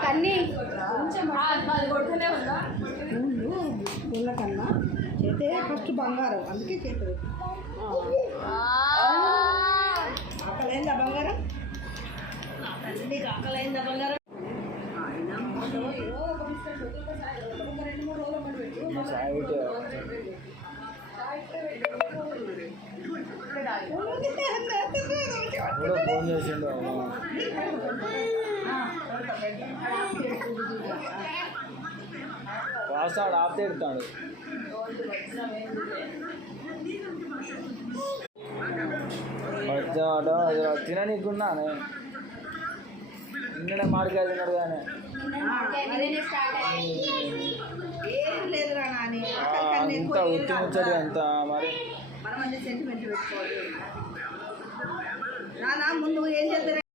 కన్నీ కన్నా చేతే ఫస్ట్ బంగారం అందుకే చేతి ఆకలైందా బంగారం ఆకలైందా బంగారం ఫోన్ చేసిండు వాస్తాడు ఆపితే ఎడతాడు తిననీకున్నాను నిన్ననే మాడికాయ తిన్నాడు కానీ ఏం లేదురా నాని అంత ఉత్తి ముచ్చడి అంత మరి మనం సెంటిమెంట్ పెట్టుకోవాలి